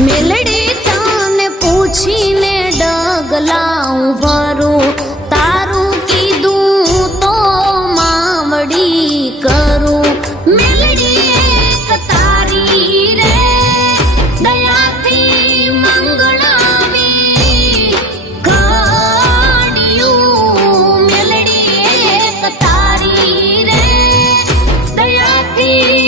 મેલડી તને પૂછીને ડગલાઉં ભરું તારું કીધું તો માવડી કરું મેલડી એક તારી રે દયાથી મંગળાવી કાઢ્યું મેલડી એક તારી રે દયાથી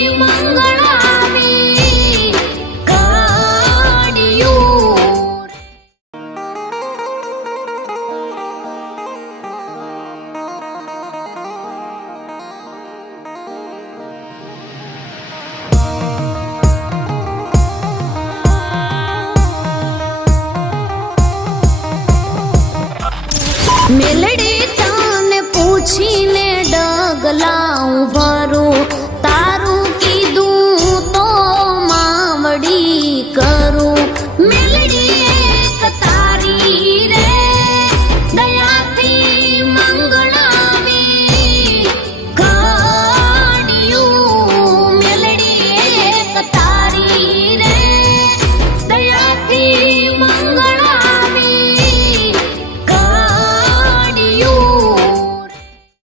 મેલડી તને પૂછીને ડગલાઉં ભરું